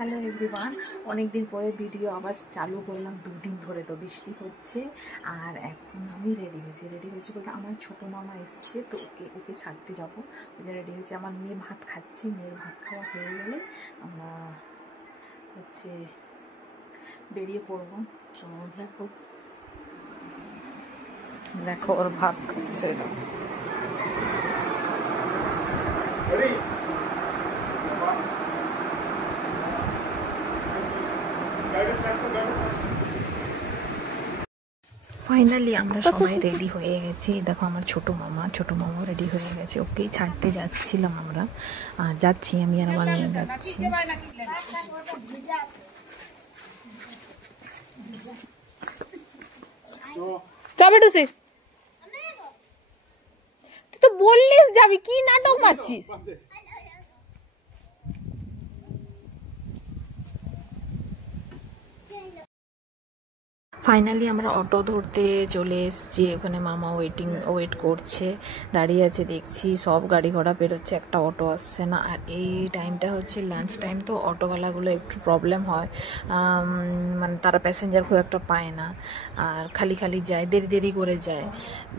Hello everyone, অনেক দিন পরে ভিডিও আবার চালু করলাম। দুদিন ধরে তো বৃষ্টি হচ্ছে আর এখন আমি রেডি হয়েছি বলতে আমার ছোটো মামা এসছে, তো ওকে ছাড়তে যাবো। ওই যে রেডি হয়েছে। আমার মেয়ে ভাত খাচ্ছে, মেয়ের ভাত খাওয়া হয়ে গেলে আমরা হচ্ছে বেরিয়ে পড়বো। তো দেখো ওর ভাত খাচ্ছে। ফাইনালি আমরা সবাই রেডি হয়ে গেছি। দেখো আমার ছোট মামাও রেডি হয়ে গেছে, ওকেই ছাড়তে যাচ্ছিলাম আমরা। আর যাচ্ছি আমি আর আমার মেয়ে যাচ্ছি। তুই তো বললিস যাবি, কি নাটক মারছিস? ফাইনালি আমরা অটো ধরতে চলে এসেছি। ওখানে মামা ওয়েট করছে, দাঁড়িয়ে আছে। দেখছি সব গাড়ি ঘোড়া বেরোচ্ছে, একটা অটো আসছে না। আর এই টাইমটা হচ্ছে লাঞ্চ টাইম, তো অটোওয়ালাগুলো একটু প্রবলেম হয়, মানে তারা প্যাসেঞ্জার খুব একটা পায় না আর খালি খালি যায়, দেরি করে যায়।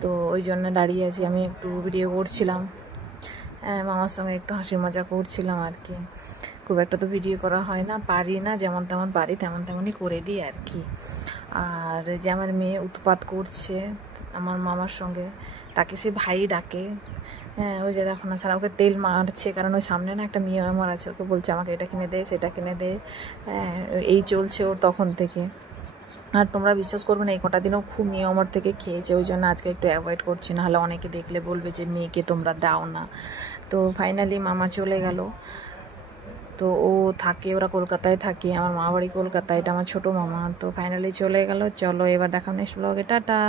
তো ওই জন্য দাঁড়িয়ে আছি। আমি একটু ভিডিও করছিলাম, মামার সঙ্গে একটু হাসি মজা করছিলাম আর কি। খুব একটা তো ভিডিও করা হয় না, পারি না, যেমন তেমন পারি তেমনই করে দিই আর কি। আর যে আমার মেয়ে উৎপাত করছে আমার মামার সঙ্গে, তাকে সে ভাই ডাকে। হ্যাঁ, ওই যে দেখো না, সারা ওকে তেল মারছে, কারণ ওই সামনে না একটা মেয়ে আমার আছে, ওকে বলছে আমাকে এটা কিনে দে, সেটা কিনে দে। হ্যাঁ, এই চলছে ওর তখন থেকে। আর তোমরা বিশ্বাস করবে না, এই কটা দিনও খুব মেয়ে আমার থেকে খেয়েছে, ওই জন্য আজকে একটু অ্যাভয়েড করছি, নাহলে অনেকে দেখলে বলবে যে মেয়েকে তোমরা দাও না। তো ফাইনালি মামা চলে গেল। তো ওরা কলকাতায় থাকে, আমার মা বাড়ি কলকাতায়, এটা আমার ছোটো মামা। তো ফাইনালি চলে গেল। চলো এবার দেখাও নেক্সট ব্লগে, টাটা।